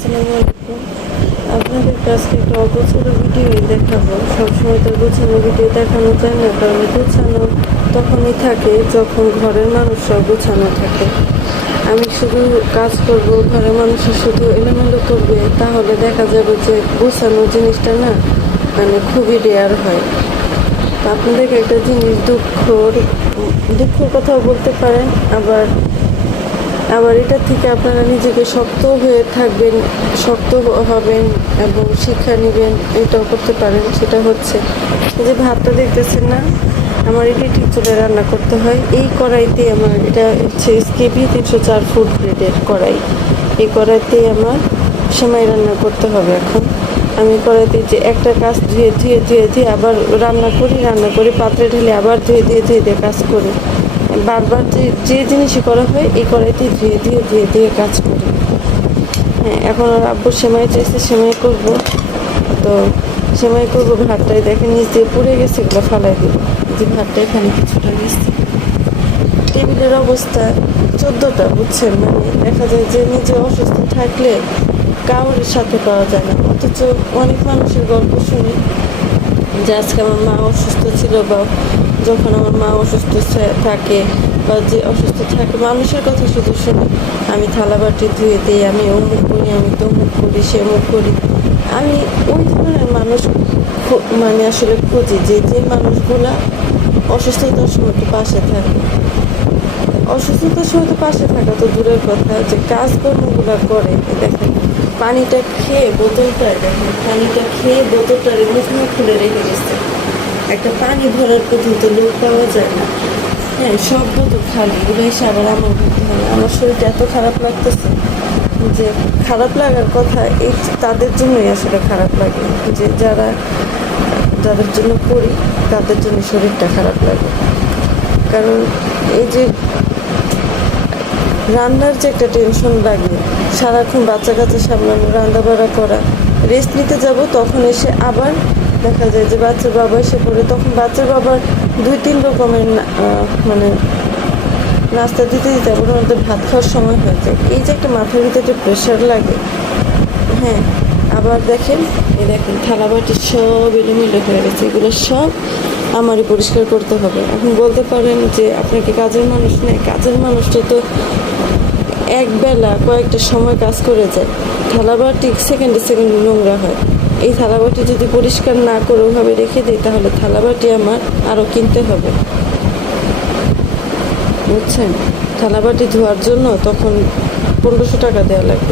আসসালামু আলাইকুম। আপনাদের কাছে একটা অগোছালো ভিডিওই দেখাবো। সবসময় তো গোছানো ভিডিও দেখানো যায় না, কারণ গোছানো তখনই থাকে যখন ঘরের মানুষরা গোছানো থাকে। আমি শুধু কাজ করব, ঘরের মানুষের শুধু এলোমেলো করবে, তাহলে দেখা যাবে যে গোছানো জিনিসটা না মানে খুবই রেয়ার হয়। তো আপনাদেরকে একটা জিনিস দুঃখর কথাও বলতে পারেন, আবার এটা থেকে আপনারা নিজেকে শক্ত হয়ে থাকবেন, শক্ত হবেন এবং শিক্ষা নেবেন, এটাও করতে পারেন। সেটা হচ্ছে যে ভাতটা দেখতেছেন না, আমার এটি ঠিক চলে রান্না করতে হয় এই কড়াইতে। আমার এটা হচ্ছে স্কেপি 304 ফুড গ্রেডের কড়াই। এই কড়াইতে আমার সেমাই রান্না করতে হবে। এখন আমি কড়াইতে যে একটা কাজ ধুয়ে আবার রান্না করি পাত্রে ঢেলে আবার ধুয়ে কাজ করি। বারবার যে জিনিসই করা হয় এই কড়াইতে ধুয়ে কাজ করি। হ্যাঁ, এখন আর আব্বু সেমাই চাইছে, সেমাই করব। তো সেমাই করবো, ভাতটাই দেখেন নিচ দিয়ে পুড়ে গেছে, এগুলো ফালাই দিব। যে ভাতটা এখানে কিছুটা গেছে। টেবিলের অবস্থা 14টা, বুঝছেন? মানে দেখা যায় যে নিজে অসুস্থ থাকলে কাউরের সাথে পাওয়া যায় না, অথচ অনেক মানুষের গল্প শুনি যে আজকে আমার মা অসুস্থ ছিল, বা যখন আমার মা অসুস্থ থাকে বা যে অসুস্থ থাকে মানুষের কথা শুধু শুনি। আমি থালা বাটি ধুয়ে দিই, আমি অমুক করি, আমি তমুক করি, সে মুখ করি। আমি ওই ধরনের মানুষ মানে আসলে খুঁজি যে মানুষগুলা অসুস্থতার সময় তো পাশে থাকে। অসুস্থতার সময় তো পাশে থাকা তো দূরের কথা, যে কাজকর্মগুলো করে। দেখেন পানিটা খেয়ে বোতলটার মুখে খুলে রেখে গেছে। একটা পানি ভরার পর্যন্ত লোক পাওয়া যায় না। হ্যাঁ, সব বোতল খালি, এগুলো এসে আবার আমার করতে হবে। আমার শরীরটা এত খারাপ লাগতেছে যে খারাপ লাগার কথা এই তাদের জন্যই আসলে খারাপ লাগে, যে যাদের জন্য করি তাদের জন্য শরীরটা খারাপ লাগে। কারণ এই যে রান্নার যে একটা টেনশন লাগে, সারাক্ষণ বাচ্চা কাচ্চা সামলানো, রান্না বাড়া করা, রেস্ট নিতে যাব, তখন এসে আবার দেখা যায় যে বাচ্চার বাবা এসে পড়ে। তখন বাচ্চার বাবার 2-3 রকমের মানে নাস্তা দিতে আবার ওনাদের ভাত খাওয়ার সময় হয়ে যায়। এই যে একটা মাথার ভিতরে একটা প্রেশার লাগে। হ্যাঁ, আবার দেখেন থালা বাটি সব এলোমেলো হয়ে গেছে, এগুলো সব আমারই পরিষ্কার করতে হবে। এখন বলতে পারেন যে আপনাকে কাজের মানুষ নেই। কাজের মানুষটা তো একবেলা কয়েকটা সময় কাজ করে যায়। থালাবাটি সেকেন্ডে নোংরা হয়। এই থালাবাটি যদি পরিষ্কার না করে ওভাবে রেখে দিই, তাহলে থালাবাটি আমার আরও কিনতে হবে, বুঝছেন? থালাবাটি ধোয়ার জন্য তখন 1500 টাকা দেওয়া লাগবে।